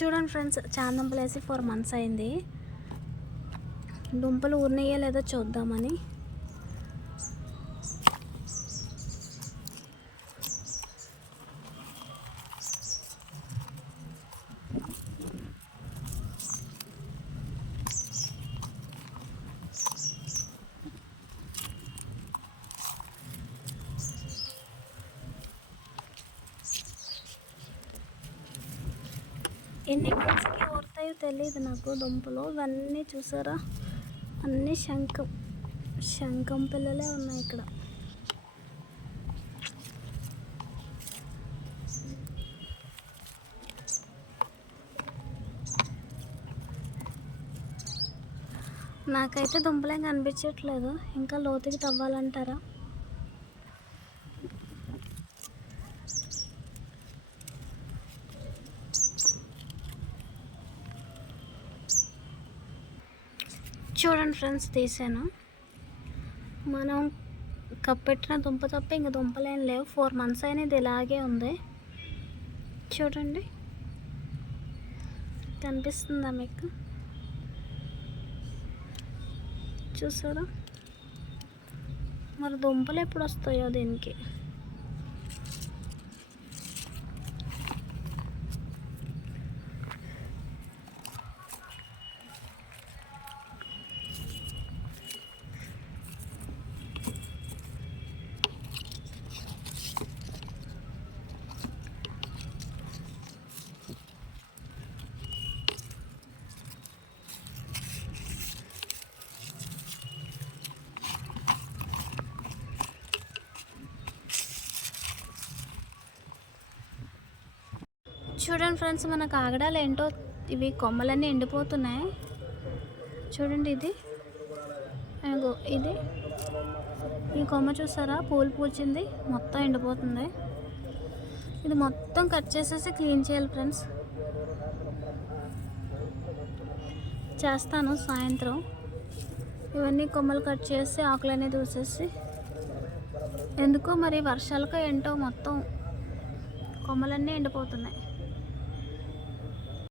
చూడండి ఫ్రెండ్స్, చాలా దుంపలు వేసి 4 months అయింది. దుంపలు ఊరినయ్యో లేదో చూద్దామని. ఎన్ని రోజులకి ఊరుతాయో తెలియదు నాకు దుంపలు. ఇవన్నీ చూసారా, అన్నీ శంఖం పిల్లలే ఉన్నాయి ఇక్కడ. నాకైతే దుంపలేం కనిపించట్లేదు. ఇంకా లోతుకి తవ్వాలంటారా? చూడండి ఫ్రెండ్స్, తీసాను. మనం కప్పెట్టిన దుంప తప్ప ఇంక దుంపలేం లేవు. 4 months అయినది ఇలాగే ఉంది. చూడండి, కనిపిస్తుందా మీకు? చూసారా? మరి దుంపలు ఎప్పుడు వస్తాయో దీనికి. చూడండి ఫ్రెండ్స్, మన కాగడాలు ఏంటో ఇవి కొమ్మలన్నీ ఎండిపోతున్నాయి. చూడండి, ఇది ఈ కొమ్మ చూసారా, పూలు పూచింది, మొత్తం ఎండిపోతుంది. ఇది మొత్తం కట్ చేసేసి క్లీన్ చేయాలి ఫ్రెండ్స్. చేస్తాను సాయంత్రం. ఇవన్నీ కొమ్మలు కట్ చేసి ఆకులన్నీ దూసేసి, ఎందుకో మరి వర్షాలకు ఏంటో మొత్తం కొమ్మలన్నీ ఎండిపోతున్నాయి.